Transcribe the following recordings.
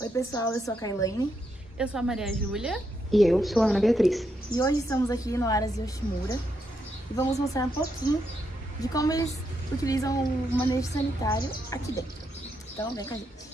Oi pessoal, eu sou a Kailane. Eu sou a Maria Júlia. E eu sou a Ana Beatriz. E hoje estamos aqui no Aras Yoshimura e vamos mostrar um pouquinho de como eles utilizam o manejo sanitário aqui dentro. Então vem com a gente.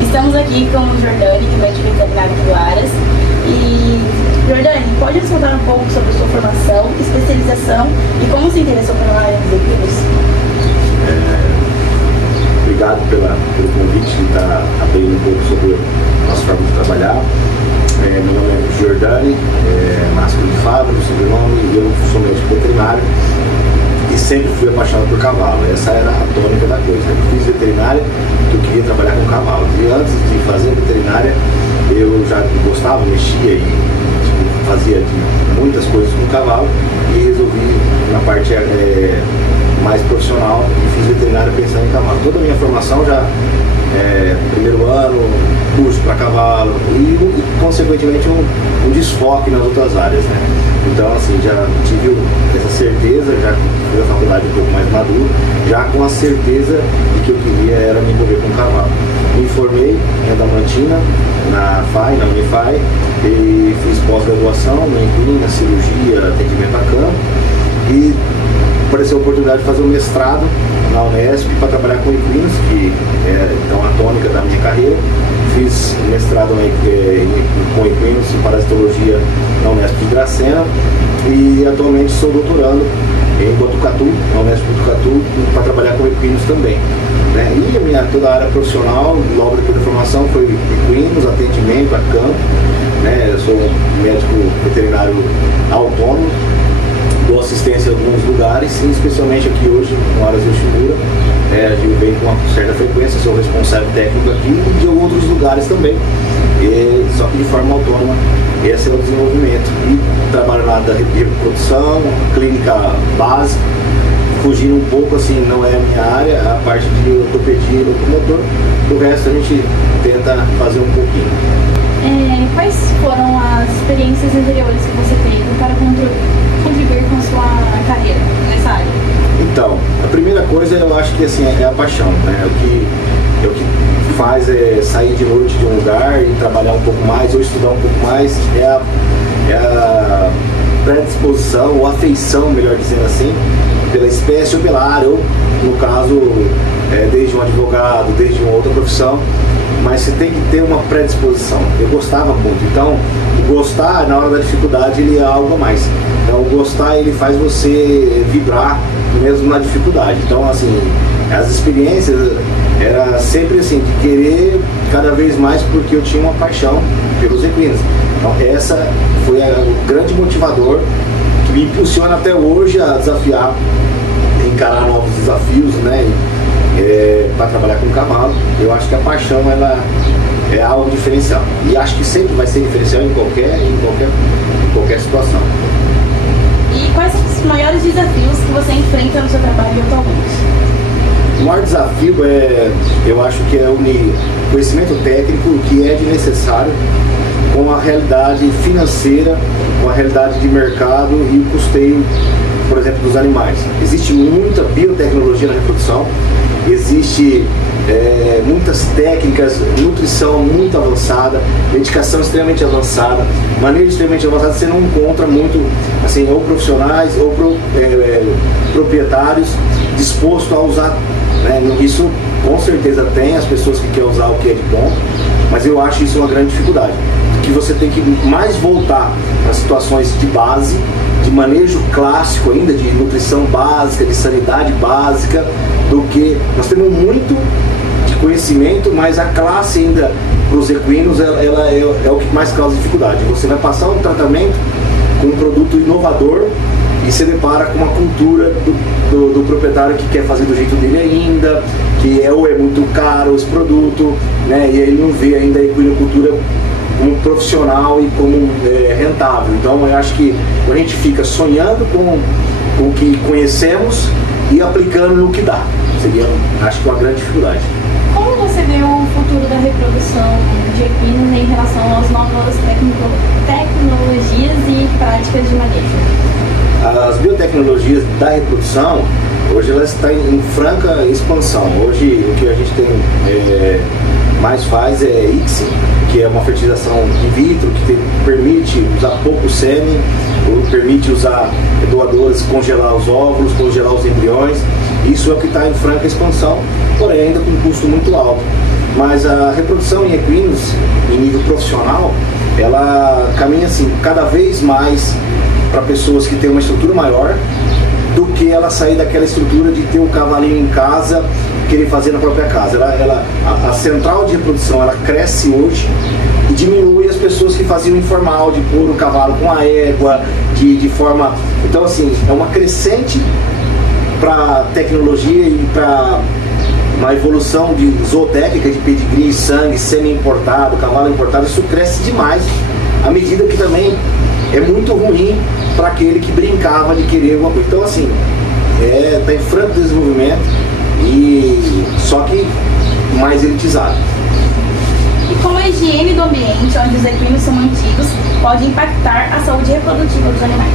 Estamos aqui com o Jordani, que é médico veterinário do Aras. E, Jordani, pode nos contar um pouco sobre a sua formação, especialização e como se interessou pela área dos equinos? Obrigado pelo convite de estar aprendendo um pouco sobre a nossa forma de trabalhar. Meu nome é Jordani, Márcio de Fábio, sobrenome, e eu sou médico veterinário e sempre fui apaixonado por cavalo. Essa era a tônica da coisa. Eu fiz veterinária porque eu queria trabalhar com cavalos. E antes de fazer veterinária, eu já gostava, mexia e fazia muitas coisas com cavalo e resolvi na parte mais profissional e fiz veterinária pensando em cavalo. Toda a minha formação já primeiro ano, curso para cavalo e consequentemente um desfoque nas outras áreas, né? Então assim, já tive essa certeza, já fiz a faculdade um pouco mais maduro, já com a certeza de que eu queria era me envolver com cavalo. Me formei em Adamantina, na FAI, na Unifai, e fiz pós-graduação em na cirurgia, atendimento a campo, e apareceu a oportunidade de fazer um mestrado na Unesp para trabalhar com equinos, que é então a tônica da minha carreira. Fiz mestrado com equinos em parasitologia na Unesp de Dracena e atualmente sou doutorando em Botucatu, na Unesp de Botucatu, para trabalhar com equinos também, né? E toda a área profissional, logo depois da formação, foi equinos, atendimento a campo, né? Eu sou médico veterinário autônomo, dou assistência em alguns lugares, especialmente aqui hoje no Aras Yoshimura. Eu venho com uma certa frequência, sou responsável técnico aqui e de outros lugares também, só que de forma autônoma. Esse é o desenvolvimento. E trabalho na área da reprodução, clínica básica, fugindo um pouco, assim, não é a minha área, a parte de ortopedia e locomotor. O resto a gente tenta fazer um pouquinho. Quais foram as experiências anteriores que você teve para contribuir com a sua carreira nessa área? Então, a primeira coisa eu acho que assim, é a paixão, né? O que faz sair de noite de um lugar e trabalhar um pouco mais ou estudar um pouco mais é a predisposição ou afeição, melhor dizendo assim, pela espécie ou pela área, ou no caso, desde um advogado, desde uma outra profissão. Mas você tem que ter uma predisposição. Eu gostava muito, então o gostar na hora da dificuldade ele é algo a mais. Então o gostar ele faz você vibrar mesmo na dificuldade. Então assim, as experiências era sempre assim, de querer cada vez mais porque eu tinha uma paixão pelos equinos. Então essa foi o grande motivador que me impulsiona até hoje a desafiar, encarar novos desafios, né? Para trabalhar com cavalo. Eu acho que a paixão ela é algo diferencial e acho que sempre vai ser diferencial em qualquer situação. E quais são os maiores desafios que você enfrenta no seu trabalho atualmente? O maior desafio eu acho que é unir conhecimento técnico que é de necessário com a realidade financeira, com a realidade de mercado e o custeio, por exemplo, dos animais. Existe muita biotecnologia na reprodução, existe muitas técnicas, nutrição muito avançada, medicação extremamente avançada, manejo extremamente avançado. Você não encontra muito, assim, ou profissionais ou proprietários dispostos a usar, né? Isso com certeza tem as pessoas que querem usar o que é de bom, mas eu acho isso uma grande dificuldade, que você tem que mais voltar para situações de base, de manejo clássico ainda, de nutrição básica, de sanidade básica, do que nós temos muito de conhecimento, mas a classe ainda para os equinos ela é o que mais causa dificuldade. Você vai passar um tratamento com um produto inovador e se depara com uma cultura do proprietário que quer fazer do jeito dele ainda, que ou é muito caro esse produto, né? E ele não vê ainda a equinocultura como profissional e como rentável. Então eu acho que a gente fica sonhando com o que conhecemos e aplicando no que dá. Seria, acho que, uma grande dificuldade. Como você vê o futuro da reprodução de equinos em relação às novas tecnologias e práticas de manejo? As biotecnologias da reprodução, hoje elas estão em franca expansão. Hoje o que a gente tem mais faz é ICSI, que é uma fertilização in vitro, que permite usar pouco sêmen, ou permite usar doadores, congelar os óvulos, congelar os embriões. Isso é o que está em franca expansão, porém ainda com um custo muito alto. Mas a reprodução em equinos, em nível profissional, ela caminha assim, cada vez mais para pessoas que têm uma estrutura maior, do que ela sair daquela estrutura de ter um cavalinho em casa, querer fazer na própria casa. A central de reprodução, ela cresce hoje e diminui as pessoas que faziam informal, de pôr o cavalo com a égua, de forma... Então, assim, é uma crescente para tecnologia e para uma evolução de zootécnica, de pedigree, sangue, semi-importado, cavalo importado. Isso cresce demais, à medida que também é muito ruim para aquele que brincava de querer alguma coisa. Então, assim, está em franco desenvolvimento, e só que mais elitizado. E como a higiene do ambiente onde os equinos são mantidos pode impactar a saúde reprodutiva dos animais?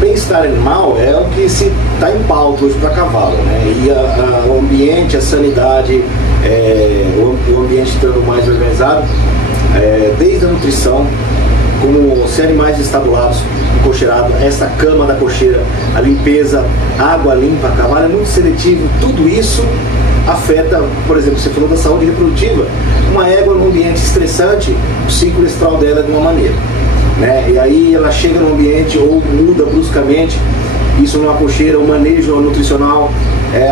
Bem-estar animal é o que se está em pauta hoje para cavalo, né? E o ambiente, a sanidade, o ambiente estando mais organizado, desde a nutrição, como ser animais estabulados, cocheirado, essa cama da cocheira, a limpeza, água limpa, cavalo é muito seletivo, tudo isso afeta, por exemplo, você falou da saúde reprodutiva, uma égua num ambiente estressante, o ciclo estral dela é de uma maneira, né? E aí ela chega no ambiente ou muda bruscamente, isso numa cocheira, o manejo nutricional,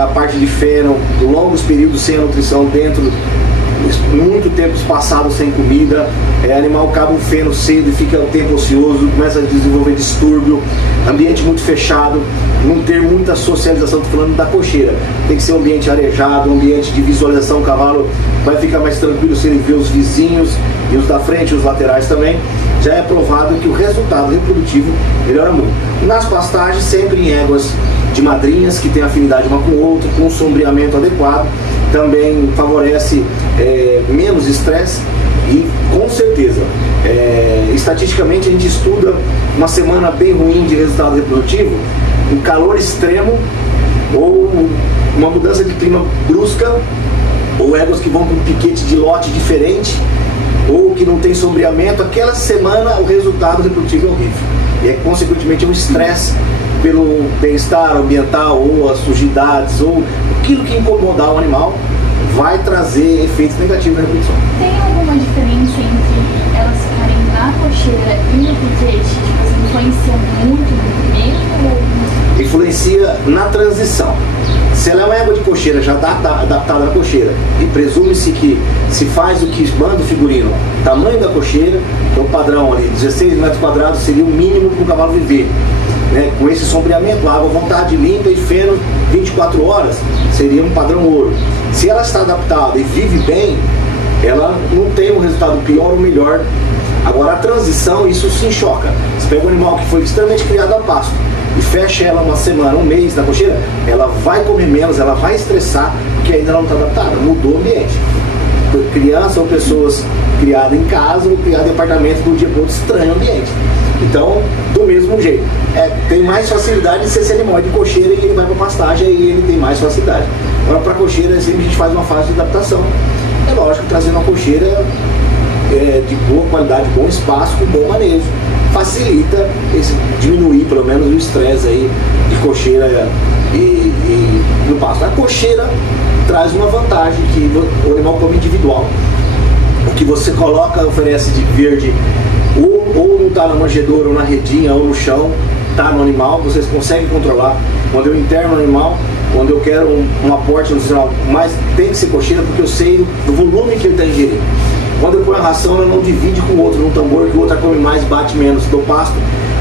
a parte de feno, longos períodos sem a nutrição dentro, muito tempo passado sem comida, animal acaba um feno cedo e fica o tempo ocioso, começa a desenvolver distúrbio, ambiente muito fechado, não ter muita socialização. Estou falando da cocheira, tem que ser um ambiente arejado, um ambiente de visualização. O cavalo vai ficar mais tranquilo se ele vê os vizinhos e os da frente e os laterais também. Já é provado que o resultado reprodutivo melhora muito. Nas pastagens, sempre em éguas de madrinhas, que tem afinidade uma com o outro, com um sombreamento adequado, também favorece menos estresse e, com certeza, estatisticamente a gente estuda uma semana bem ruim de resultado reprodutivo, um calor extremo ou uma mudança de clima brusca, ou éguas que vão com um piquete de lote diferente, ou que não tem sombreamento. Aquela semana o resultado reprodutivo é horrível, e consequentemente é um estresse pelo bem-estar ambiental, ou as sujidades, ou aquilo que incomodar o animal, vai trazer efeitos negativos na reprodução. Tem alguma diferença entre elas ficarem na cocheira e no piquete? Tipo assim, influencia muito mesmo? Influencia na transição. Se ela é uma égua de cocheira, já está adaptada na cocheira, e presume-se que se faz o que manda o figurino, tamanho da cocheira, que é o padrão ali, 16 metros quadrados seria o mínimo para o cavalo viver, né? Com esse sombreamento, água à vontade, limpa e feno 24 horas, seria um padrão ouro. Se ela está adaptada e vive bem, ela não tem um resultado pior ou melhor. Agora, a transição, isso se enxoca. Você pega um animal que foi extremamente criado a pasto e fecha ela uma semana, um mês na cocheira, ela vai comer menos, ela vai estressar, porque ainda não está adaptada, mudou o ambiente. Criança ou pessoas criadas em casa ou criadas em apartamento, do dia para o outro estranho o ambiente. Então, do mesmo jeito, tem mais facilidade de ser esse animal de cocheira, e ele vai para pastagem e ele tem mais facilidade. Agora, para cocheira, sempre a gente faz uma fase de adaptação. É lógico que trazendo uma cocheira de boa qualidade, bom espaço, com bom manejo, facilita diminuir pelo menos o estresse aí de cocheira e no pasto. A cocheira traz uma vantagem, que o animal come individual. O que você coloca, oferece de verde, ou não está na manjedoura, ou na redinha, ou no chão, está no animal, vocês conseguem controlar. Quando eu interno o animal, quando eu quero um aporte nutricional, mas tem que ser cocheira, porque eu sei do volume que ele está ingerindo. Quando eu ponho a ração, ela não divide com o outro, num tambor que o outro come mais, bate menos do pasto.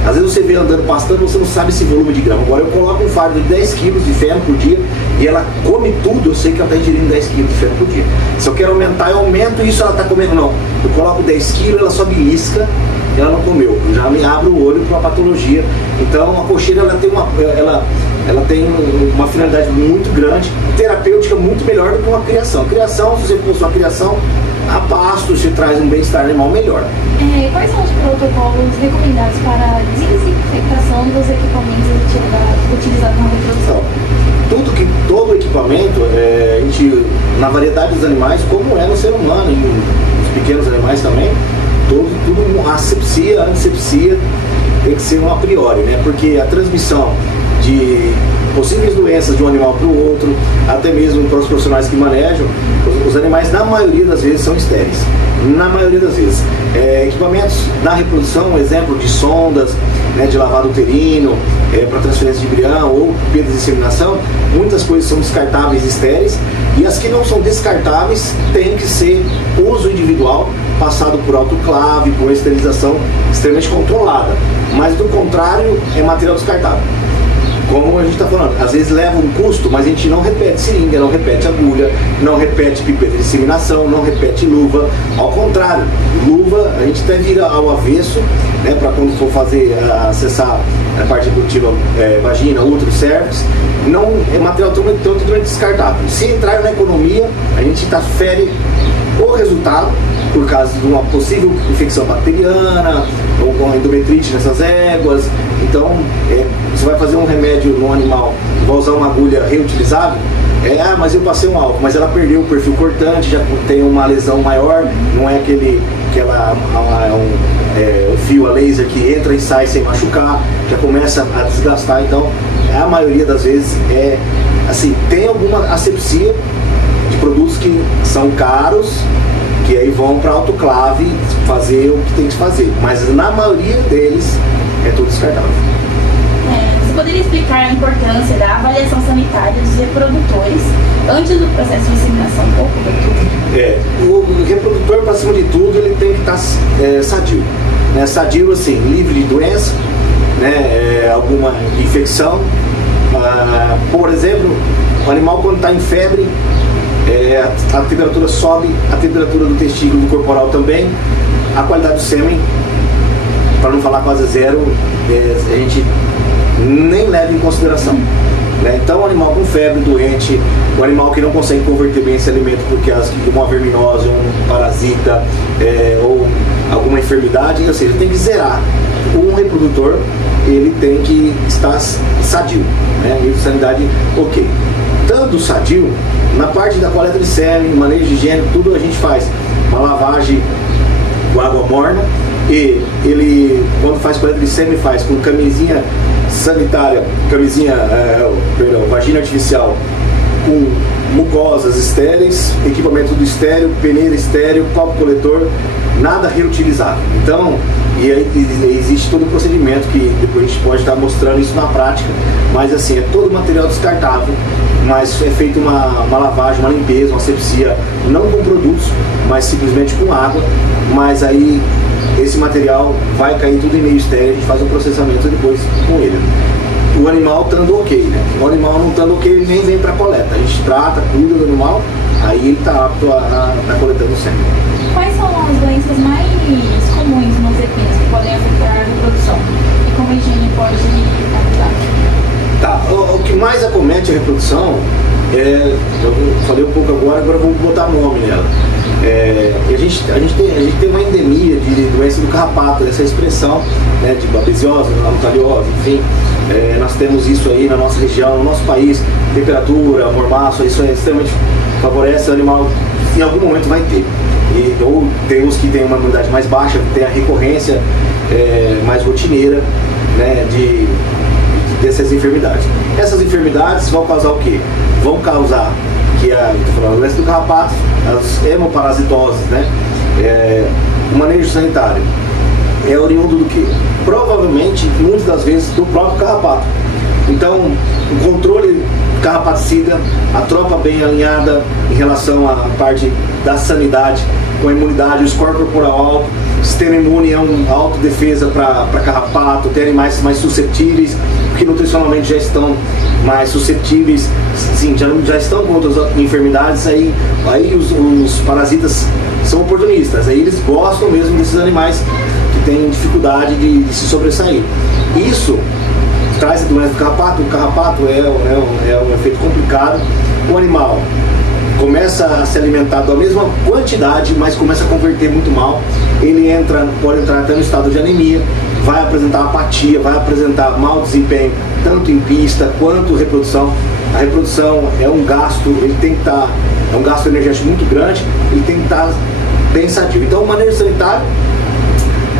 Às vezes você vê andando pastando, você não sabe esse volume de grama. Agora eu coloco um fardo de 10 quilos de feno por dia e ela come tudo, eu sei que ela está ingerindo 10 quilos de feno por dia. Se eu quero aumentar, eu aumento e isso ela está comendo, não. Eu coloco 10 quilos, ela só belisca, ela não comeu. Eu já me abro o olho para uma patologia. Então a cocheira ela tem uma finalidade muito grande, terapêutica muito melhor do que uma criação. Criação, se você fosse uma criação, a pasto te traz um bem-estar animal melhor. Quais são os protocolos recomendados para desinfectação dos equipamentos utilizados na reprodução? Todo equipamento, a gente, na variedade dos animais, como é no ser humano, nos pequenos animais também, tudo asepsia, antisepsia tem que ser um a priori, né? Porque a transmissão de possíveis doenças de um animal para o outro, até mesmo para os profissionais que manejam, os animais na maioria das vezes são estéreis. Na maioria das vezes. Equipamentos na reprodução, exemplo de sondas, né, de lavado uterino, para transferência de embrião ou perda de inseminação, muitas coisas são descartáveis e estéreis, e as que não são descartáveis têm que ser uso individual, passado por autoclave, por esterilização extremamente controlada. Mas do contrário, é material descartável. Como a gente está falando, às vezes leva um custo, mas a gente não repete seringa, não repete agulha, não repete pipeta de inseminação, não repete luva. Ao contrário, luva a gente até vira ao avesso, né, para quando for acessar a parte reprodutiva, vagina, útero, cervix. Não é material totalmente descartável. Se entrar na economia, a gente fere o resultado por causa de uma possível infecção bacteriana ou com endometrite nessas éguas. Então, você vai fazer um remédio no animal, vai usar uma agulha reutilizável, mas eu passei um álcool, mas ela perdeu o perfil cortante, já tem uma lesão maior, não é um fio a laser que entra e sai sem machucar, já começa a desgastar. Então, a maioria das vezes tem alguma asepsia de produtos que são caros, que aí vão para autoclave fazer o que tem que fazer, mas na maioria deles é tudo descartável. Você poderia explicar a importância da avaliação sanitária dos reprodutores antes do processo de inseminação? Um pouco, o reprodutor, para cima de tudo, ele tem que estar sadio, né? Sadio assim, livre de doença, né? Alguma infecção. Por exemplo, o animal quando está em febre, a temperatura sobe, a temperatura do testículo do corporal também, a qualidade do sêmen, para não falar quase zero, a gente nem leva em consideração, né? Então o animal com febre, doente, o animal que não consegue converter bem esse alimento porque uma verminose, um parasita, ou alguma enfermidade, ou seja, tem que zerar. Um reprodutor, ele tem que estar sadio, né? Nível de sanidade ok. Tanto sadio, na parte da coleta de sêmen, manejo de higiene, tudo a gente faz uma lavagem com água morna, e ele, quando faz coleta de sêmen, faz com camisinha sanitária, vagina artificial, com mucosas estéreis, equipamento tudo estéreo, peneira estéreo, copo coletor, nada reutilizável. Então, e aí existe todo o procedimento que depois a gente pode estar mostrando isso na prática, mas assim, é todo material descartável, mas é feita uma lavagem, uma limpeza, uma asepsia, não com produtos, mas simplesmente com água, mas aí esse material vai cair tudo em meio estéreo, a gente faz um processamento depois com ele. O animal estando ok, né? O animal não estando ok, ele nem vem para coleta. A gente trata, cuida do animal, aí ele está apto a coletando sêmen. Quais são as doenças mais comuns nos equinos que podem afetar a reprodução? E como a higiene pode ajudar? Tá, o que mais acomete a reprodução, eu falei um pouco agora vamos botar nome nela. A gente tem uma endemia de doença do carrapato, essa expressão, né, de babesiose, anotaliose, enfim. Nós temos isso aí na nossa região, no nosso país, temperatura, mormaço, isso extremamente favorece o animal, em algum momento vai ter. Ou tem os que têm uma imunidade mais baixa, tem a recorrência mais rotineira, né, dessas enfermidades. Essas enfermidades vão causar o quê? Vão causar que a doença do carrapato, as hemoparasitoses, né? O manejo sanitário é oriundo do quê? Provavelmente, muitas das vezes, do próprio carrapato. Então, o controle carrapaticida, a tropa bem alinhada em relação à parte da sanidade com a imunidade, o score corporal alto, o sistema imune é uma autodefesa para carrapato, tem animais mais suscetíveis, que nutricionalmente já estão mais suscetíveis, sim, já estão com outras enfermidades, aí os parasitas são oportunistas, aí eles gostam mesmo desses animais que têm dificuldade de se sobressair. Isso traz a doença do carrapato. O carrapato é um efeito complicado. O animal começa a se alimentar da mesma quantidade, mas começa a converter muito mal. Ele pode entrar até no estado de anemia, vai apresentar apatia, vai apresentar mau desempenho, tanto em pista quanto reprodução. A reprodução é um gasto, ele tem que estar, é um gasto energético muito grande, ele tem que estar bem sadio. Então, manejo sanitário,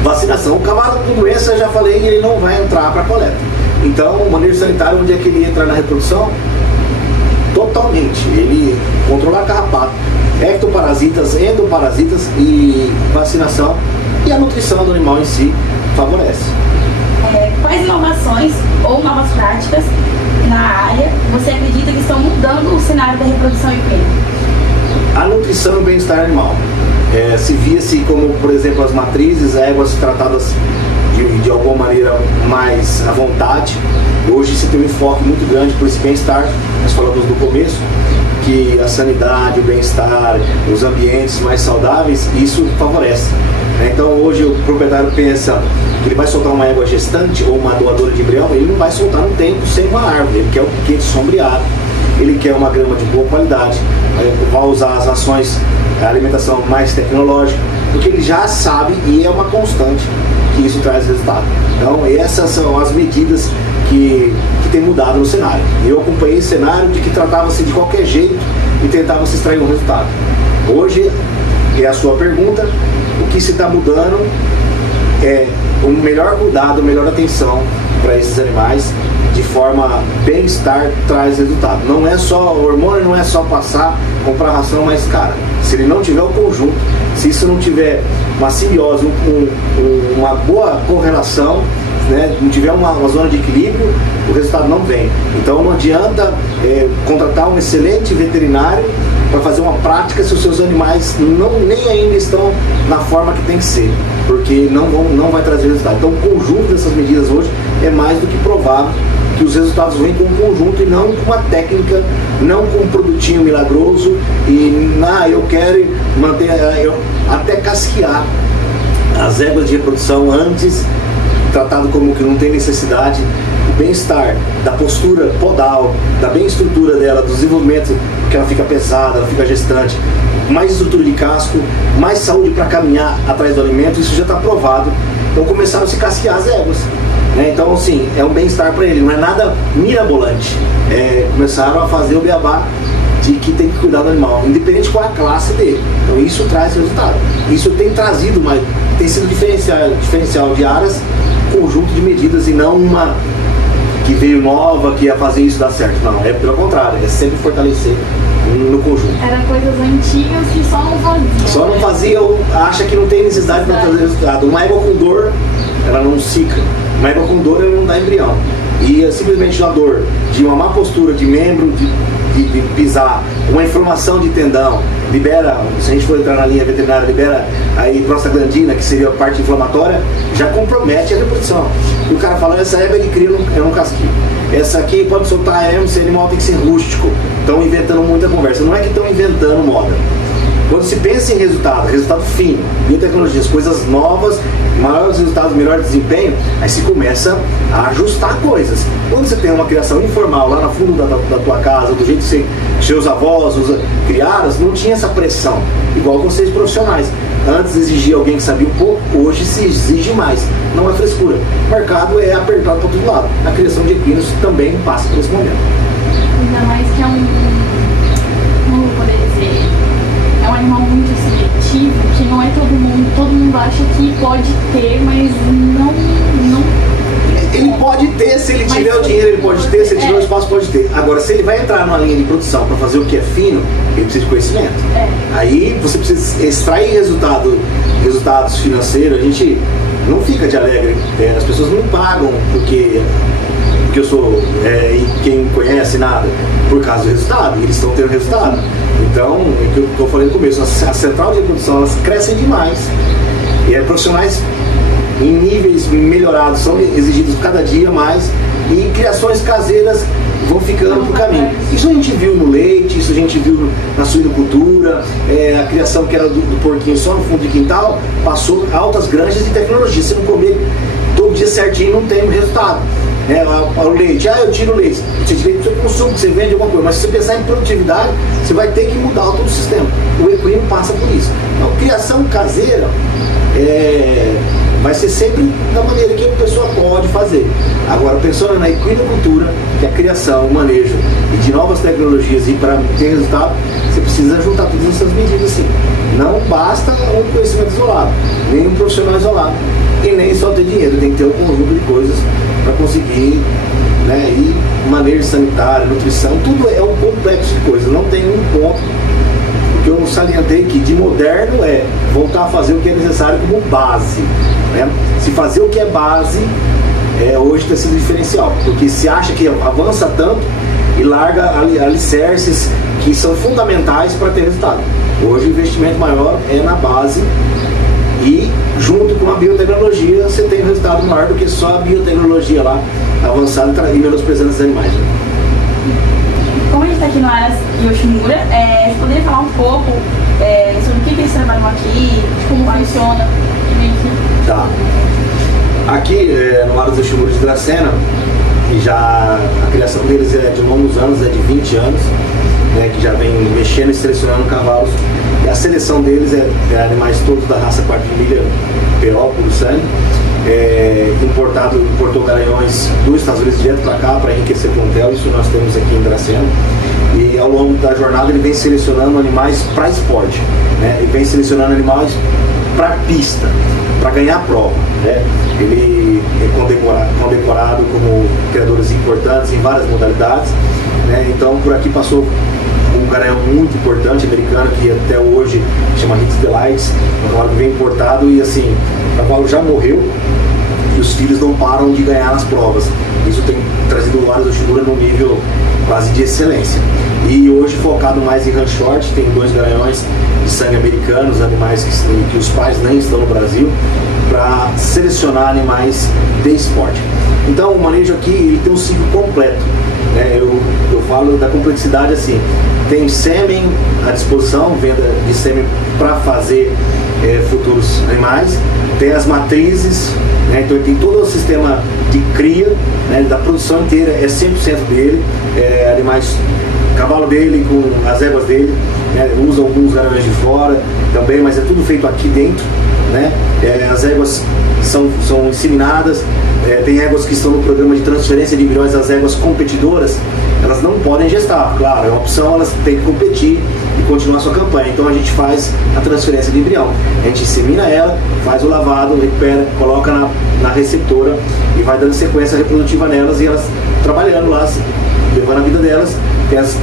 vacinação. O cavalo com doença, já falei, ele não vai entrar para a coleta. Então, o manejo sanitário, onde é que ele entra na reprodução? Totalmente. Ele controlar carrapato, ectoparasitas, endoparasitas e vacinação, e a nutrição do animal em si favorece. Quais inovações ou novas práticas na área você acredita que estão mudando o cenário da reprodução equina? A nutrição e o bem-estar animal. Se via-se como, por exemplo, as matrizes, éguas tratadas de alguma maneira mais à vontade. Hoje se tem um enfoque muito grande por esse bem-estar. Nós falamos no começo que a sanidade, o bem-estar, os ambientes mais saudáveis, isso favorece. Então hoje o proprietário pensa que ele vai soltar uma égua gestante ou uma doadora de embrião, ele não vai soltar no tempo sem uma árvore, ele quer o piquete sombreado, ele quer uma grama de boa qualidade, vai usar as rações, a alimentação mais tecnológica, porque ele já sabe e é uma constante que isso traz resultado. Então essas são as medidas que tem mudado no cenário. Eu acompanhei esse cenário de que tratava-se de qualquer jeito e tentava-se extrair um resultado. Hoje, é a sua pergunta, o que se está mudando é o melhor cuidado, a melhor atenção para esses animais, de forma bem-estar traz resultado. Não é só o hormônio, não é só comprar ração mais cara. Se ele não tiver o conjunto, se isso não tiver uma simbiose, uma boa correlação, né, não tiver uma zona de equilíbrio, o resultado não vem. Então não adianta contratar um excelente veterinário para fazer uma prática se os seus animais nem ainda estão na forma que tem que ser, porque não vai trazer resultado. Então o conjunto dessas medidas hoje é mais do que provável que os resultados vêm com um conjunto e não com uma técnica, não com um produtinho milagroso e eu quero manter, até casquear as éguas de reprodução antes, tratado como que não tem necessidade. O bem-estar da postura podal, da bem estrutura dela, do desenvolvimento, que ela fica pesada, ela fica gestante, mais estrutura de casco, mais saúde para caminhar atrás do alimento, isso já está provado. Então começaram a se casquear as éguas, né? Então assim, é um bem-estar para ele, não é nada mirabolante. Começaram a fazer o beabá de que tem que cuidar do animal, independente qual a classe dele. Então isso traz resultado. Isso tem trazido, tem sido diferencial de áreas, conjunto de medidas e não uma que veio nova, que ia fazer isso dar certo. Não, é pelo contrário, é sempre fortalecer no conjunto. Era coisas antigas que só não faziam. Só não fazia ou acha que não tem necessidade para fazer resultado. Uma égua com dor, ela não cicla. Uma égua com dor, ela não dá embrião. E simplesmente a dor de uma má postura de membro, de pisar, uma inflamação de tendão, libera, se a gente for entrar na linha veterinária, libera aí prostaglandina, que seria a parte inflamatória, já compromete a reprodução. E o cara fala, essa égua ele cria um casquinho. Essa aqui pode soltar esse animal tem que ser rústico. Estão inventando muita conversa. Não é que estão inventando moda. Quando se pensa em resultado fino, biotecnologias, coisas novas, maiores resultados, melhor desempenho, aí se começa a ajustar coisas. Quando você tem uma criação informal lá no fundo da tua casa, do jeito que seus avós criaram, não tinha essa pressão, igual vocês profissionais. Antes exigia alguém que sabia um pouco, hoje se exige mais. Não é frescura. O mercado é apertado para todo lado. A criação de equinos também passa por esse momento. Ainda mais que como eu vou poder dizer, é um animal muito seletivo, que não é todo mundo acha que pode ter, mas não. Ele pode ter, se ele tiver o dinheiro, ele pode ter, se ele tiver o espaço, pode ter. Agora, se ele vai entrar numa linha de produção para fazer o que é fino, ele precisa de conhecimento. Aí você precisa extrair resultados financeiros. A gente não fica de alegre, as pessoas não pagam porque eu sou quem conhece nada por causa do resultado, eles estão tendo resultado. Então, é o que eu falei no começo, a central de reprodução, elas crescem demais, e profissionais em níveis melhorados são exigidos cada dia mais, e criações caseiras vão ficando por caminho. Isso a gente viu no leite, isso a gente viu na suinocultura, a criação que era do porquinho só no fundo de quintal, passou altas granjas de tecnologia. Se não comer todo dia certinho, não tem resultado. O leite, eu tiro o leite. Você tira o consumo que você vende, alguma coisa, mas se você pensar em produtividade, você vai ter que mudar todo o sistema. O equino passa por isso. Então, criação caseira vai ser sempre da maneira que a pessoa pode fazer. Agora, pensando na equinocultura, que é a criação, o manejo e de novas tecnologias, e para ter resultado, você precisa juntar todas essas medidas assim. Não basta um conhecimento isolado, nem um profissional isolado, e nem só ter dinheiro, tem que ter um conjunto de coisas para conseguir, e manejo sanitário, nutrição, tudo é um complexo de coisas, não tem um ponto. Que eu salientei que de moderno é voltar a fazer o que é necessário como base. Se fazer o que é base, hoje está sendo diferencial, porque se acha que avança tanto e larga alicerces que são fundamentais para ter resultado. Hoje o investimento maior é na base, e junto com a biotecnologia você tem um resultado maior do que só a biotecnologia lá avançada e menosprezando os animais. Como a gente está aqui no Aras Yoshimura, você poderia falar um pouco sobre o que eles trabalham aqui, de como funciona? Tá. Aqui no Aras Yoshimura de Dracena, e já a criação deles é de longos anos, é de 20 anos, que já vem mexendo e selecionando cavalos. E a seleção deles é animais todos da raça quarta de milha, PO, puro sangue. Importou garanhões dos Estados Unidos direto para cá para enriquecer o plantel. Isso nós temos aqui em Dracena. E ao longo da jornada ele vem selecionando animais para esporte, ele vem selecionando animais para pista, para ganhar prova. Ele é condecorado como criadores importantes em várias modalidades. Então por aqui passou um garanhão muito importante americano que até hoje chama Hits Delights, um cavalo que vem importado, e assim, o cavalo já morreu e os filhos não param de ganhar nas provas. Isso tem trazido o Aras Yoshimura num nível quase de excelência. E hoje focado mais em run short, tem 2 garanhões de sangue americanos, animais que os pais nem estão no Brasil, para selecionar animais de esporte. Então o manejo aqui ele tem um ciclo completo. Eu falo da complexidade assim, tem sêmen à disposição, venda de sêmen para fazer futuros animais, tem as matrizes, então tem todo o sistema de cria, da produção inteira é 100% dele, animais, cavalo dele com as éguas dele, usa alguns garanhões de fora também, mas é tudo feito aqui dentro, as éguas são inseminadas. Tem éguas que estão no programa de transferência de embriões, as éguas competidoras, elas não podem gestar, claro, é uma opção, elas têm que competir e continuar a sua campanha. Então a gente faz a transferência de embrião, a gente insemina ela, faz o lavado, recupera, coloca na receptora e vai dando sequência reprodutiva nelas, e elas trabalhando lá, levando a vida delas.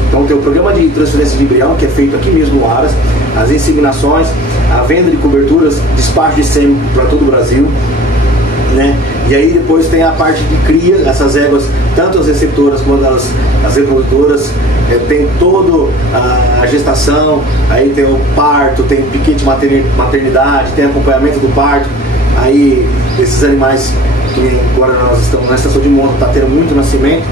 Então tem o programa de transferência de embrião, que é feito aqui mesmo no Aras, as inseminações, a venda de coberturas, despacho de sêmen para todo o Brasil. E aí depois tem a parte de cria, essas éguas, tanto as receptoras quanto as reprodutoras, tem toda a gestação, aí tem o parto, tem piquete maternidade, tem acompanhamento do parto. Aí esses animais, que agora nós estamos na estação de monta, está tendo muito nascimento.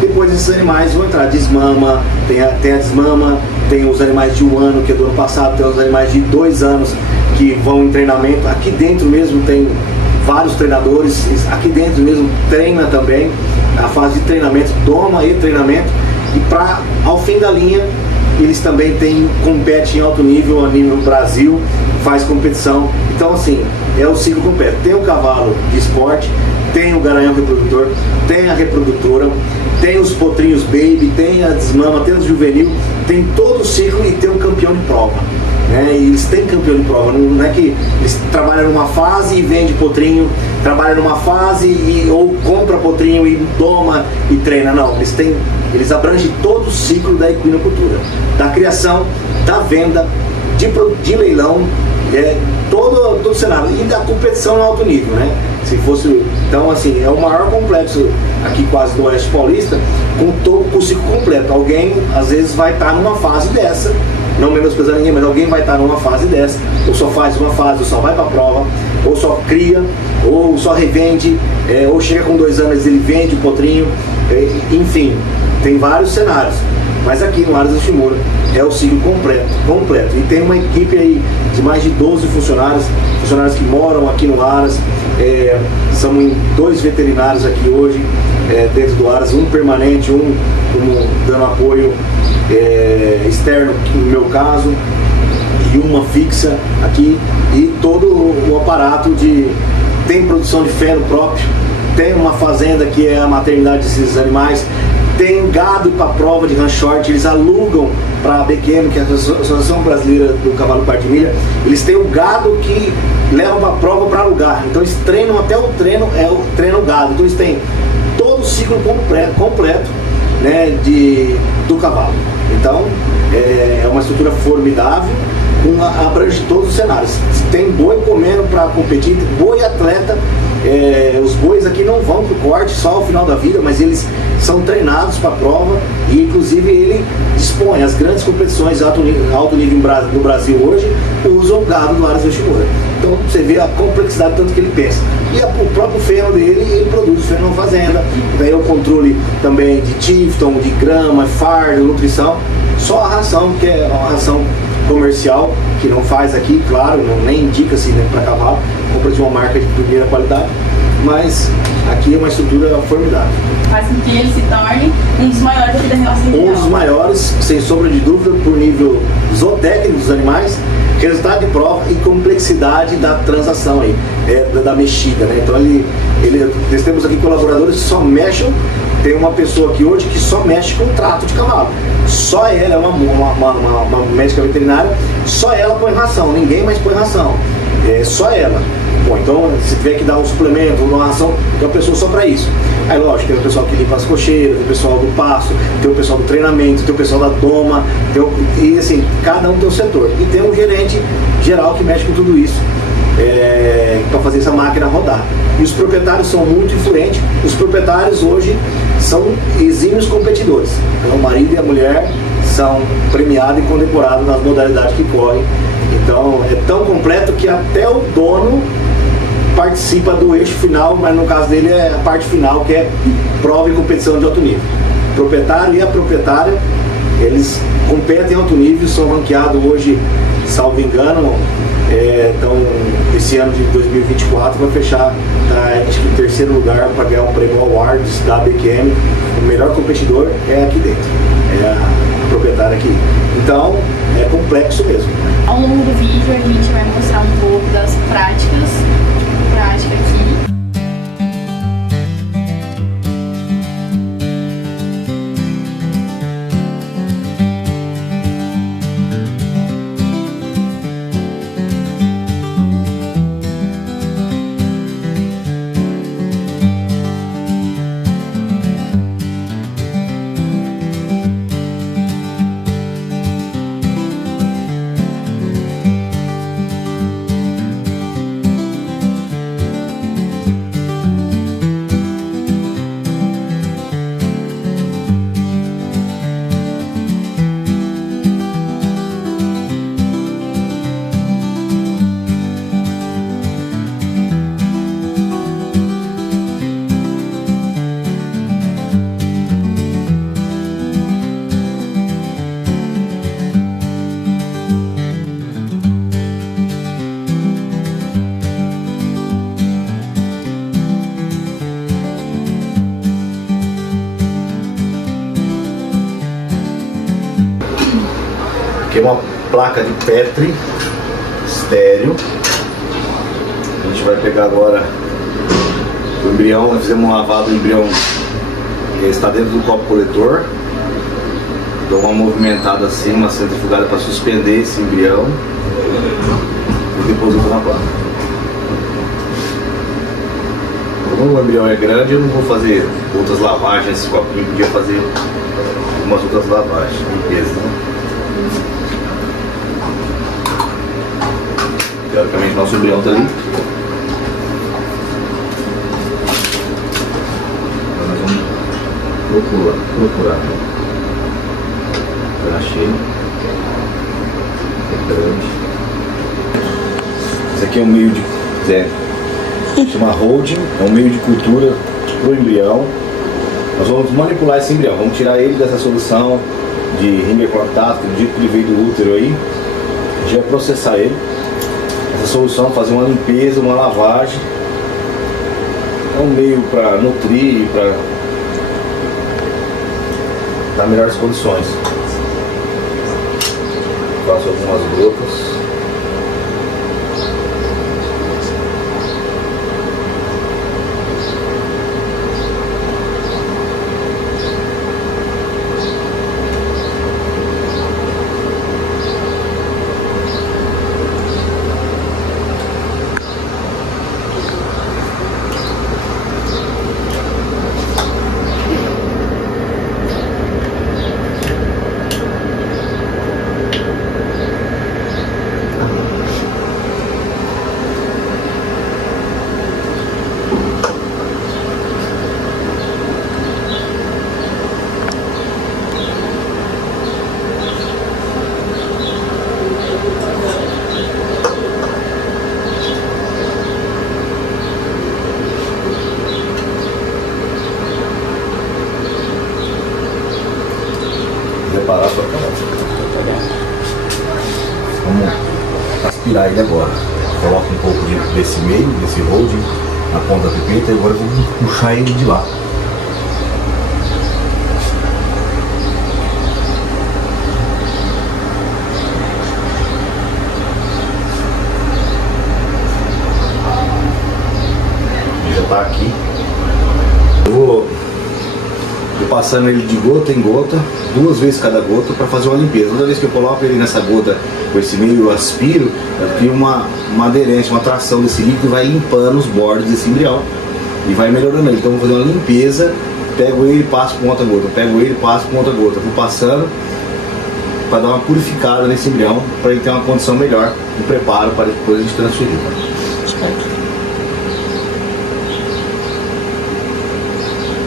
Depois esses animais vão entrar desmama, tem a desmama, tem os animais de 1 ano, que é do ano passado, tem os animais de 2 anos que vão em treinamento. Aqui dentro mesmo tem vários treinadores, aqui dentro mesmo treina também, a fase de treinamento, doma e treinamento, e ao fim da linha eles também competem em alto nível, a nível Brasil, faz competição. Então assim, é o ciclo completo. Tem o cavalo de esporte, tem o garanhão reprodutor, tem a reprodutora, tem os potrinhos baby, tem a desmama, tem o juvenil, tem todo o ciclo, e tem o campeão de prova. E eles têm campeão de prova, não é que eles trabalham numa fase e vende potrinho, trabalham numa fase ou compra potrinho e doma e treina, não, eles abrangem todo o ciclo da equinocultura, da criação, da venda, de leilão, todo o cenário, e da competição no alto nível, se fosse, então assim, é o maior complexo aqui quase do Oeste Paulista, com todo o ciclo completo. Alguém às vezes vai estar numa fase dessa não menosprezando ninguém, mas alguém vai estar numa fase dessa, ou só faz uma fase, ou só vai para a prova, ou só cria, ou só revende, ou chega com 2 anos ele vende o potrinho, enfim, tem vários cenários. Mas aqui no Aras Yoshimura é o ciclo completo. E tem uma equipe aí de mais de 12 funcionários que moram aqui no Aras. São 2 veterinários aqui hoje dentro do Aras, um permanente, um dando apoio externo, no meu caso, e uma fixa aqui. E todo o aparato tem produção de feno próprio, tem uma fazenda que é a maternidade desses animais, tem gado para prova de run short, eles alugam para a BQM, que é a Associação Brasileira do Cavalo Quarto de Milha, eles têm o gado que levam para a prova para alugar, então eles treinam até o treino, treinam o gado, então eles têm todo o ciclo completo, né, do cavalo. Então é uma estrutura formidável, abrange todos os cenários. Tem boi comendo para competir, boi atleta. Os bois aqui não vão para o corte só ao final da vida, mas eles são treinados para a prova, e inclusive ele dispõe as grandes competições alto nível no Brasil hoje, usam o gado do Aras Yoshimura. Então você vê a complexidade tanto que ele pensa. E o próprio feno dele, ele produz feno na fazenda, daí o controle também de tifton, de grama, fardo, nutrição, só a ração, que é uma ração comercial, que não faz aqui, claro, nem indica-se para cavalo, compra de uma marca de primeira qualidade, mas aqui é uma estrutura formidável. Faz com que ele se torne um dos maiores aqui da relação Um dos maiores, sem sombra de dúvida, por nível zootécnico dos animais, resultado de prova e complexidade da transação aí, da mexida, né? Então nós temos aqui colaboradores que só mexem. Tem uma pessoa aqui hoje que só mexe com trato de cavalo. Só ela é uma médica veterinária, só ela põe ração, ninguém mais põe ração. Só ela. Bom, então se tiver que dar um suplemento, uma ração, tem uma pessoa só para isso. Aí lógico, tem o pessoal que limpa as cocheiras, tem o pessoal do pasto, tem o pessoal do treinamento, tem o pessoal da doma, e assim, cada um tem o setor. E tem um gerente geral que mexe com tudo isso, para fazer essa máquina rodar. E os proprietários são muito influentes. Os proprietários hoje são exímios competidores. Então o marido e a mulher são premiados e condecorados nas modalidades que correm. Então é tão completo que até o dono participa do eixo final, mas no caso dele é a parte final, que é prova e competição de alto nível. O proprietário e a proprietária, eles competem em alto nível, são ranqueados hoje, salvo engano, então esse ano de 2024 vai fechar, acho que em 3º lugar para ganhar um prêmio Awards da BQM. O melhor competidor é aqui dentro, é a proprietária aqui. Então é complexo mesmo. Ao longo do vídeo a gente vai mostrar um pouco das práticas aqui. Aqui é uma placa de Petri estéreo. A gente vai pegar agora o embrião. Nós fizemos um lavado do embrião, está dentro do copo coletor. Dou uma movimentada assim, uma centrifugada para suspender esse embrião e deposito na placa. Como o embrião é grande, eu não vou fazer outras lavagens nesse copinho, podia fazer algumas outras lavagens, limpeza, né? Teoricamente nosso embrião está ali. Agora nós vamos procurar. Já achei. grande. Esse aqui é um meio de... chama holding, é um meio de cultura pro embrião. Nós vamos manipular esse embrião, vamos tirar ele dessa solução de rímel contato, do jeito que ele veio do útero aí. A gente vai processar ele. Essa solução, fazer uma limpeza, uma lavagem. É um meio para nutrir e para dar melhores condições. Faço algumas gotas. Preparar para acabar. Vamos aspirar ele agora. Coloca um pouco desse meio, desse holding na ponta da pipeta e agora vamos puxar ele de lá. Já está aqui. Eu vou passando ele de gota em gota, 2 vezes cada gota, para fazer uma limpeza. Toda vez que eu coloco ele nessa gota com esse meio, eu aspiro, eu crio uma aderência, uma tração desse líquido, vai limpando os bordos desse embrião e vai melhorando ele. Então eu vou fazer uma limpeza, pego ele e passo com outra gota, pego ele e passo com outra gota, vou passando para dar uma purificada nesse embrião, para ele ter uma condição melhor, um preparo para depois a gente transferir.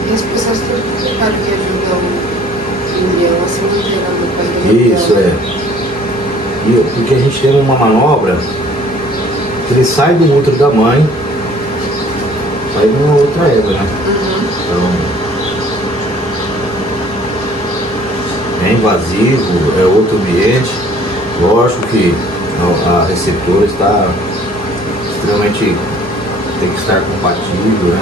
E as pessoas têm que preparo que ajudam o embrião a se manter na barriga. Isso, porque a gente tem uma manobra que ele sai do útero da mãe, sai de uma outra égua, né? Então, é invasivo, é outro ambiente. Lógico que a receptora está extremamente, tem que estar compatível, né?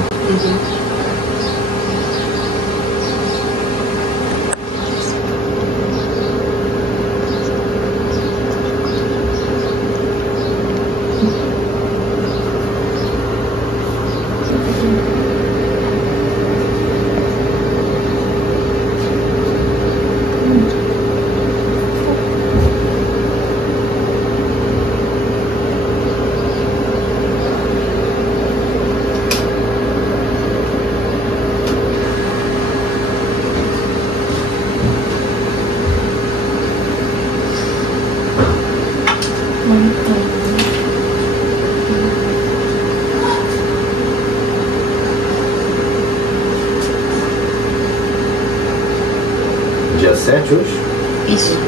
Dia 7 hoje? Isso.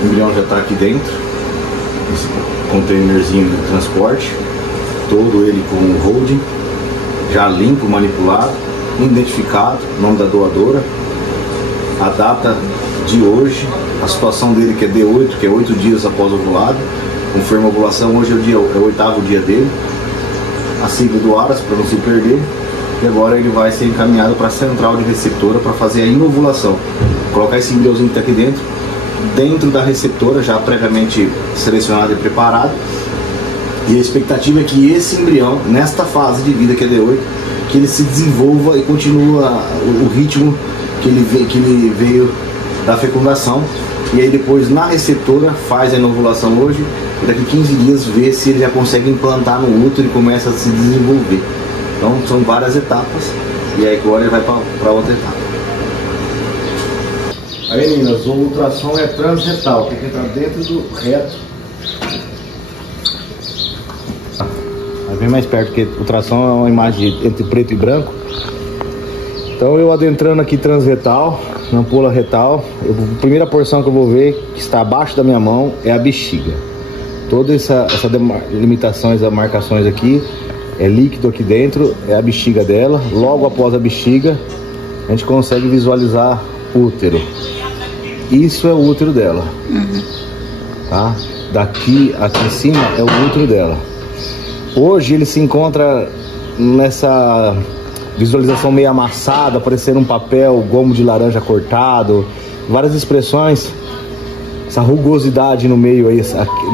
O embrião já está aqui dentro, esse containerzinho de transporte, todo ele com um holding, já limpo, manipulado, identificado, nome da doadora, a data de hoje, a situação dele que é D8, que é 8 dias após o ovulado, confirma a ovulação, hoje é o 8º dia dele, a sigla do Aras para não se perder, e agora ele vai ser encaminhado para a central de receptora para fazer a inovulação, colocar esse embriãozinho que está aqui dentro da receptora, já previamente selecionado e preparado, e a expectativa é que esse embrião, nesta fase de vida que é D8, que ele se desenvolva e continua o ritmo que ele veio da fecundação, e aí depois na receptora faz a inovulação hoje, e daqui 15 dias vê se ele já consegue implantar no útero e começa a se desenvolver. Então são várias etapas, e aí agora ele vai para outra etapa. Aí meninas, o ultrassom é transretal, tem que entrar dentro do reto. A Vem mais perto, porque o tração é uma imagem entre preto e branco. Então eu adentrando aqui transretal, na ampola retal, a primeira porção que eu vou ver, que está abaixo da minha mão, é a bexiga. Toda essa limitações, as marcações aqui, é líquido aqui dentro, é a bexiga dela. Logo após a bexiga, a gente consegue visualizar o útero. Isso é o útero dela. Tá? Daqui, aqui em cima, é o útero dela. Hoje ele se encontra nessa visualização meio amassada, parecendo um papel, gomo de laranja cortado, várias expressões. Essa rugosidade no meio aí,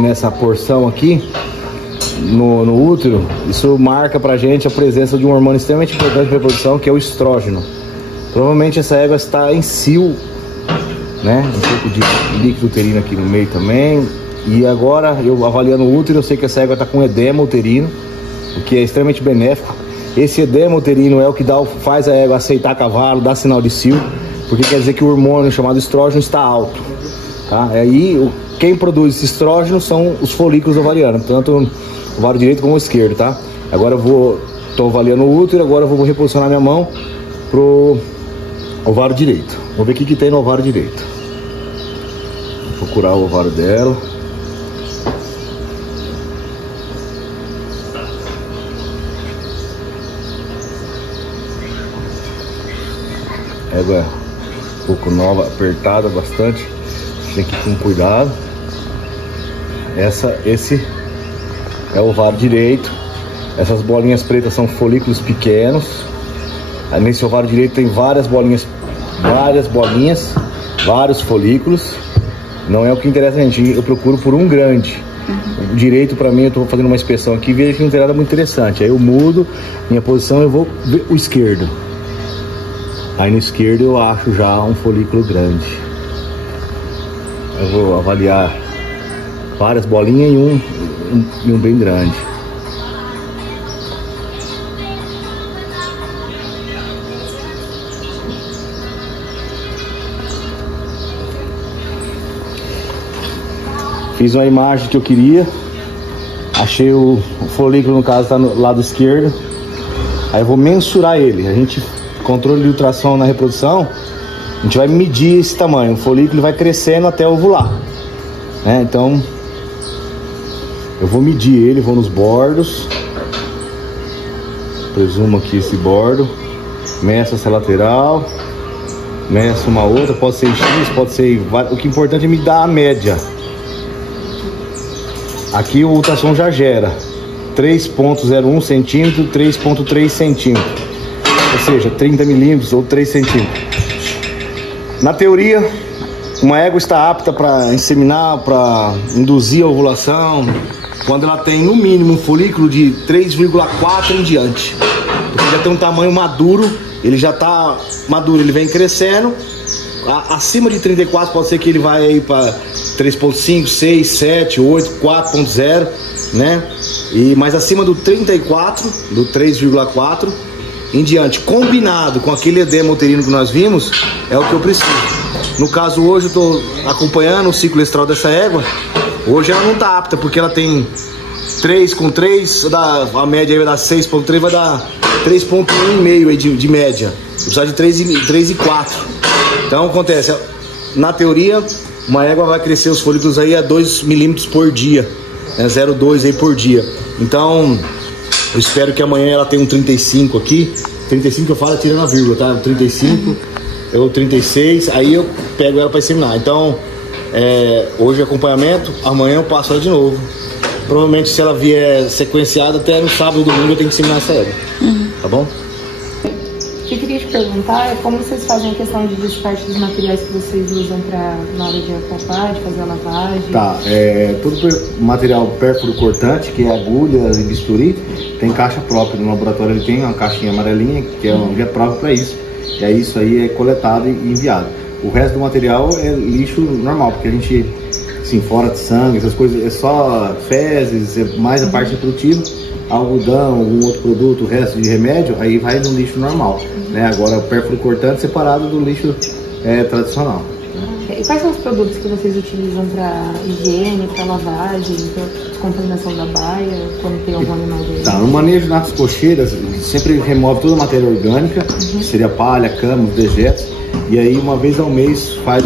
nessa porção aqui, no útero, isso marca pra gente a presença de um hormônio extremamente importante para a reprodução, que é o estrógeno. Provavelmente essa égua está em cio, né? Um pouco de líquido uterino aqui no meio também. E agora, eu avaliando o útero, eu sei que essa égua está com edema uterino, o que é extremamente benéfico. Esse edema uterino é o que faz a égua aceitar cavalo, dá sinal de cio, porque quer dizer que o hormônio chamado estrógeno está alto. Tá? Aí, quem produz esse estrógeno são os folículos ovarianos, tanto o ovário direito como o esquerdo, tá? Agora estou avaliando o útero, agora eu vou reposicionar minha mão pro ovário direito. Vou ver o que tem no ovário direito. Vou procurar o ovário dela. Égua um pouco nova, apertada bastante. Tem que ir com cuidado. Esse é o ovário direito. Essas bolinhas pretas são folículos pequenos. Aí nesse ovário direito tem várias bolinhas, vários folículos. Não é o que interessa a gente. Eu procuro por um grande. O direito, para mim, eu estou fazendo uma inspeção aqui e vejo que não tem nada muito interessante. Aí eu mudo minha posição e eu vou ver o esquerdo. Aí no esquerdo eu acho já um folículo grande. Eu vou avaliar várias bolinhas e um bem grande. Fiz uma imagem que eu queria. Achei o folículo, no caso, está no lado esquerdo. Aí eu vou mensurar ele. A gente, controle de ultrassom na reprodução, a gente vai medir esse tamanho. O folículo vai crescendo até ovular, né? Então eu vou medir ele, vou nos bordos, presumo aqui esse bordo, meço essa lateral, meço uma outra, pode ser X, pode ser... O que é importante é me dar a média. Aqui o ultrassom já gera 3,01 centímetro, 3,3 centímetros, ou seja, 30 milímetros ou 3 centímetros. Na teoria, uma égua está apta para inseminar, para induzir a ovulação, quando ela tem no mínimo um folículo de 3,4 em diante. Porque já tem um tamanho maduro, ele já está maduro, ele vem crescendo. Acima de 34 pode ser que ele vai aí para 3,5, 6, 7, 8, 4,0, né? Mas acima do 34, do 3,4 em diante, combinado com aquele edema uterino que nós vimos, é o que eu preciso. No caso, hoje eu estou acompanhando o ciclo estral dessa égua. Hoje ela não está apta, porque ela tem 3 com 3, a média aí vai dar 6,3, vai dar 3,1,5 aí de média. Eu precisar de 3 e 4. Então acontece, na teoria, uma égua vai crescer os folículos aí a 2 milímetros por dia, né? 0,2 aí por dia. Então eu espero que amanhã ela tenha um 35 aqui. 35 eu falo tirando a vírgula, tá? 35, eu 36, aí eu pego ela para inseminar. Então, hoje é acompanhamento, amanhã eu passo ela de novo. Provavelmente, se ela vier sequenciada, até no sábado ou domingo eu tenho que inseminar essa égua. Tá bom? O que eu queria te perguntar é como vocês fazem a questão de descarte dos materiais que vocês usam na hora de acoplar, de fazer a lavagem. Tá, todo material pérfuro cortante, que é agulha e bisturi, tem caixa própria. No laboratório ele tem uma caixinha amarelinha, que é próprio para isso. E aí isso aí é coletado e enviado. O resto do material é lixo normal, porque a gente, assim, fora de sangue, essas coisas, é só fezes, é mais a parte reprodutiva. Algodão, algum outro produto, o resto de remédio, aí vai no lixo normal, né? Agora o pérfuro cortante separado do lixo tradicional, né? E quais são os produtos que vocês utilizam para higiene, para lavagem, para descontaminação da baia, quando tem algum animal dele? Tá, no manejo nas cocheiras, sempre remove toda a matéria orgânica, seria palha, cama, dejetos, e aí uma vez ao mês faz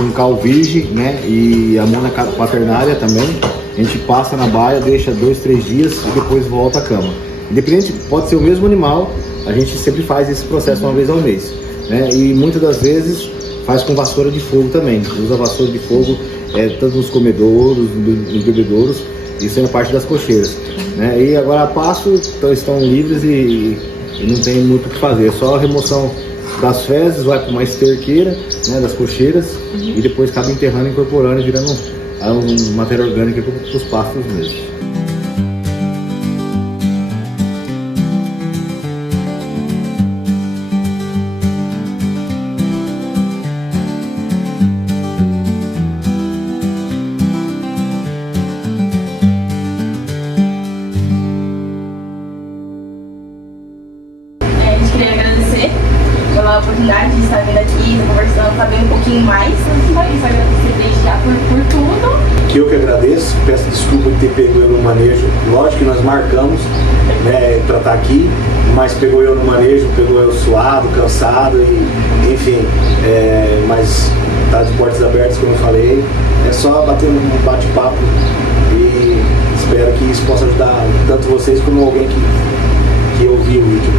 um cal virgem, né, e amônia quaternária também. A gente passa na baia, deixa 2, 3 dias e depois volta à cama. Independente, pode ser o mesmo animal, a gente sempre faz esse processo uma vez ao mês, né? E muitas das vezes faz com vassoura de fogo também. Usa vassoura de fogo tanto nos comedouros, nos bebedouros, isso é na parte das cocheiras, né? E agora a pasto estão livres e não tem muito o que fazer, é só a remoção das fezes, vai para uma esterqueira, né, das cocheiras, e depois acaba enterrando, incorporando e virando matéria orgânica para os pastos mesmo. A gente queria agradecer pela oportunidade de estar vindo aqui, conversando, sabendo um pouquinho mais. Só isso, agradecer desde já por tudo. Que eu que agradeço, peço desculpa de ter pego eu no manejo. Lógico que nós marcamos, né, para estar aqui, mas pegou eu no manejo, pegou eu suado, cansado, e enfim, mas tá de portas abertas, como eu falei. É só bater um bate-papo e espero que isso possa ajudar tanto vocês como alguém que ouviu o vídeo.